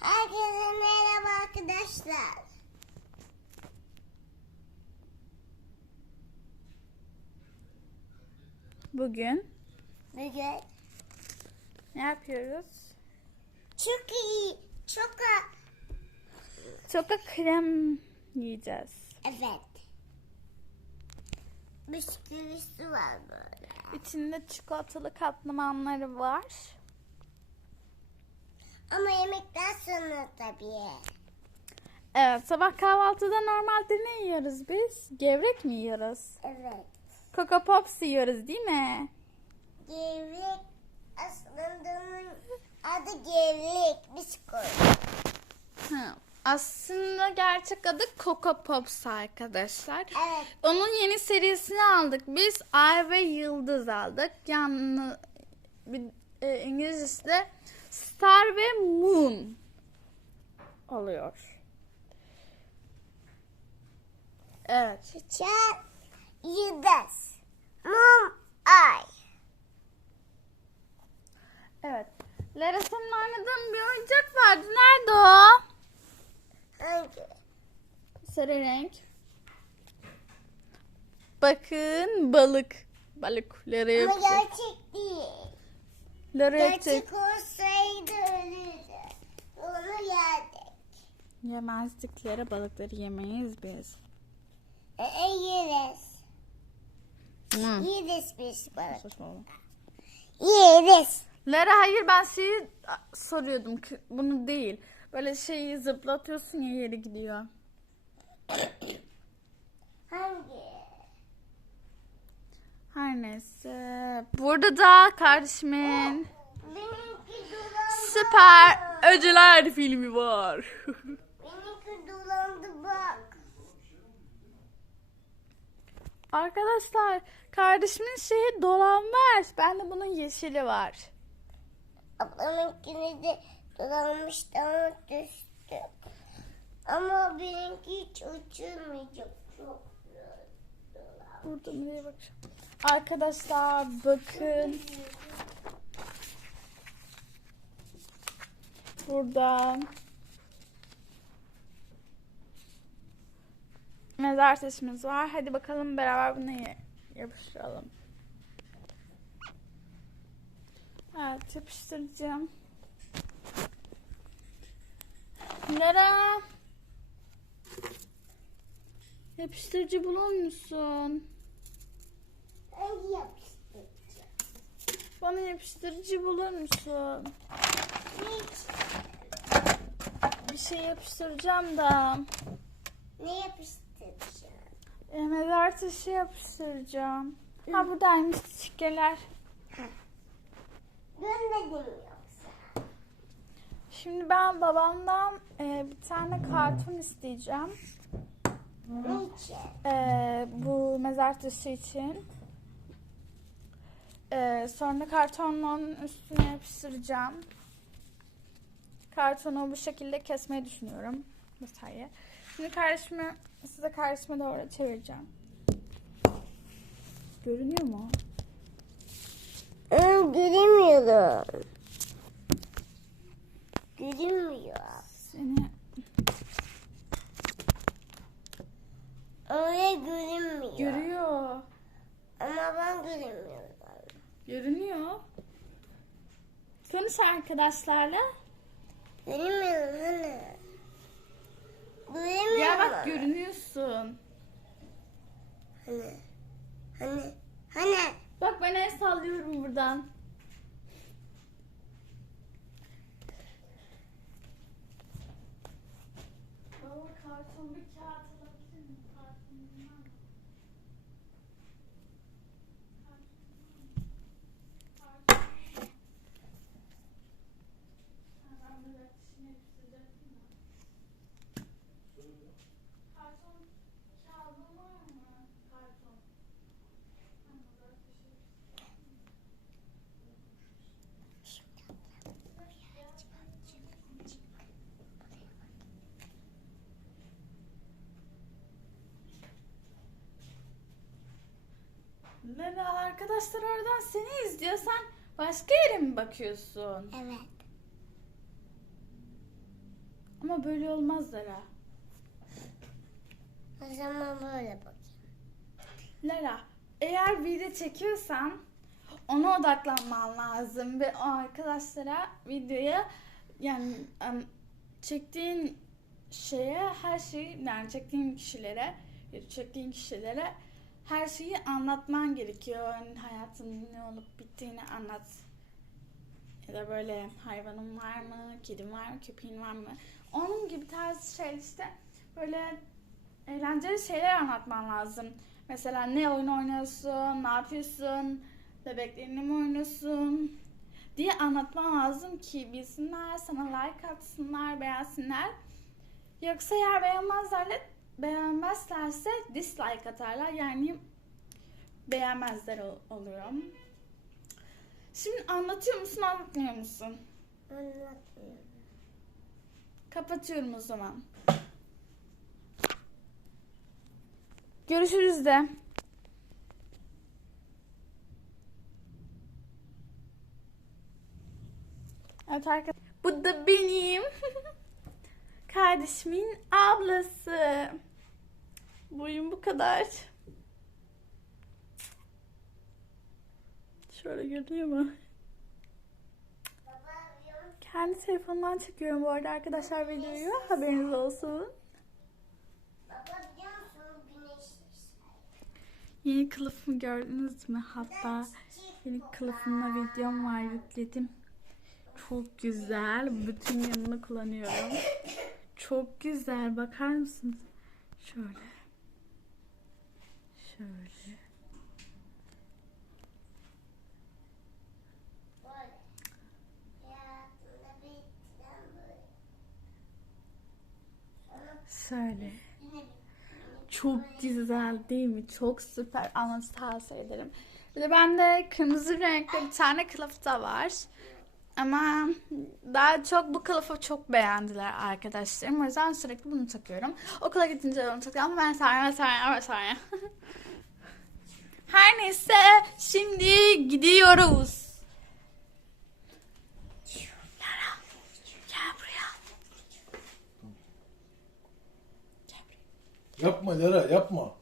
Herkese merhaba arkadaşlar. Bugün Bugün ne yapıyoruz? çok iyi, çok Çoka krem yiyeceğiz. evet. Bisküvisi var böyle. İçinde çikolatalı katlamanları var. Ama yemekten sonra tabii. Evet sabah kahvaltıda normalde ne yiyoruz biz? Gevrek mi yiyoruz? Evet. Coco Pops yiyoruz değil mi? Gevrek aslında onun adı gevrek bisküvi. Hı. Aslında gerçek adı Coco Pops arkadaşlar. Evet. Onun yeni serisini aldık. Biz Ay ve Yıldız aldık. Yani bir, e, İngilizcesi de Star ve Moon oluyor. Evet. Çiçek, yıldız, mum, ay. Evet. Lara senin oynadığın bir oyuncak vardı. Nerede o? Hangi? Sarı renk. Bakın balık. Balık. Lara Ama yapacak. gerçek değil. Lara yapacak. Gerçek olsaydı Yemezdik Lara balıkları yemeyiz biz. E, e yeriz. Yeriz biz balık. Yeriz. Lara hayır ben şeyi soruyordum ki bunu değil. Böyle şeyi zıplatıyorsun ya yeri gidiyor. Hangi? Her neyse. Burada da kardeşimin süper öcüler filmi var. Dolandı bak. Arkadaşlar kardeşimin şeyi dolanmış. Bende bunun yeşili var. Ablamınkini de dolanmıştı ama düştü. Ama benimki hiç uçurmayacak. Çok. Burada nereye bakacağım? Arkadaşlar bakın. Burada mezar taşımız var. Hadi bakalım beraber bunu ya- yapıştıralım. Evet yapıştıracağım. Lara. Yapıştırıcı bulur musun? Hangi yapıştıracağım? Bana yapıştırıcı bulur musun? Hiç. Bir şey yapıştıracağım da. Ne yapıştıracağım? E, mezar taşı yapıştıracağım. Ha buradaymış çiçekler. Görmedim yoksa. Şimdi ben babamdan e, bir tane karton isteyeceğim. E, bu mezar taşı için. E, sonra kartonun üstüne yapıştıracağım. Kartonu bu şekilde kesmeyi düşünüyorum. Vesaire. Şimdi kardeşimi size kardeşime doğru çevireceğim. Görünüyor mu? Aa, göremiyorum. Görünmüyor. Seni Öyle görünmüyor. görüyor. Ama ben göremiyorum. Görünüyor. Konuş arkadaşlarla. Göremiyorum hani. Göremiyorum. Ya bak görünüyorsun. Hani. Hani. Hani. Bak ben el sallıyorum buradan. Baba karton bir kağıt alabilir miyim? Kartonum var mı? Kartonum var mı? Karton. Ha, ben böyle dişine yapıştıracaktım da. Karton kağıdın var mı? Karton. Ha, böyle bir şey Lara arkadaşlar oradan seni izliyor. Sen başka yere mi bakıyorsun? Evet. Ama böyle olmaz Lara. O zaman böyle bak. Lara, eğer video çekiyorsan ona odaklanman lazım ve o arkadaşlara videoya yani em, çektiğin şeye her şeyi yani çektiğin kişilere çektiğin kişilere her şeyi anlatman gerekiyor. Yani hayatının ne olup bittiğini anlat. Ya da böyle hayvanın var mı, kedin var mı, köpeğin var mı? Onun gibi tarz şey işte böyle eğlenceli şeyler anlatman lazım. Mesela ne oyun oynuyorsun, ne yapıyorsun, bebeklerinle mi oynuyorsun diye anlatman lazım ki bilsinler, sana like atsınlar, beğensinler. Yoksa eğer beğenmezlerle, beğenmezlerse dislike atarlar. Yani beğenmezler ol- oluyor. Şimdi anlatıyor musun, anlatmıyor musun? Anlatmıyorum. Kapatıyorum o zaman. Görüşürüz de. Evet arkadaşlar. Bu da benim. Kardeşimin ablası. Boyum bu kadar. Şöyle görünüyor mu? Kendi telefonumdan çekiyorum bu arada arkadaşlar videoyu. Haberiniz olsun. Yeni kılıfımı gördünüz mü? Hatta yeni kılıfımla videom var yükledim. Çok güzel. Bütün yanını kullanıyorum. Çok güzel. Bakar mısınız? Şöyle. Şöyle. böyle. Hayatımda bir tren böyle. Sonra Şöyle. Yine bir Çok güzel değil mi? Çok süper. Almanızı tavsiye ederim. Bir de bende kırmızı renkli bir tane kılıf da var. Ama daha çok bu kılıfı çok beğendiler arkadaşlarım. O yüzden sürekli bunu takıyorum. Okula gidince onu takıyorum ben sonra sonra sonra. Neyse şimdi gidiyoruz. Yapma Lara yapma.